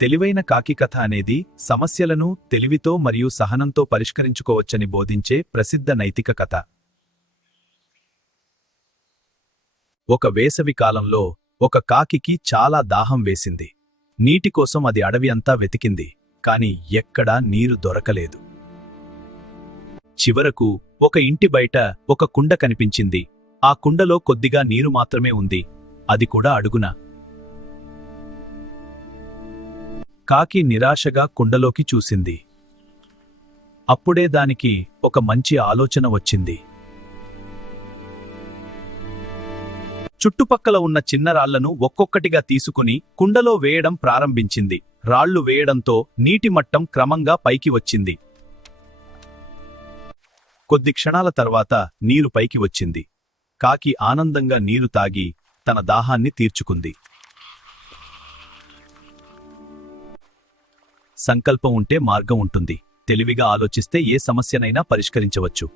తెలివైన కాకి కథ అనేది సమస్యలను తెలివితో మరియు సహనంతో పరిష్కరించుకోవచ్చని బోధించే ప్రసిద్ధ నైతిక కథ. ఒక వేసవి కాలంలో ఒక కాకికి చాలా దాహం వేసింది. నీటి కోసం అది అడవి అంతా వెతికింది, కాని ఎక్కడా నీరు దొరకలేదు. చివరకు ఒక ఇంటి బయట ఒక కుండ కనిపించింది. ఆ కుండలో కొద్దిగా నీరు మాత్రమే ఉంది, అది కూడా అడుగున. కాకి నిరాశగా కుండలోకి చూసింది. అప్పుడే దానికి ఒక మంచి ఆలోచన వచ్చింది. చుట్టుపక్కల ఉన్న చిన్న రాళ్లను ఒక్కొక్కటిగా తీసుకుని కుండలో వేయడం ప్రారంభించింది. రాళ్లు వేయడంతో నీటి మట్టం క్రమంగా పైకి వచ్చింది. కొద్ది క్షణాల తర్వాత నీరు పైకి వచ్చింది. కాకి ఆనందంగా నీరు తాగి తన దాహాన్ని తీర్చుకుంది. సంకల్పం ఉంటే మార్గం ఉంటుంది. తెలివిగా ఆలోచిస్తే ఏ సమస్యనైనా పరిష్కరించవచ్చు.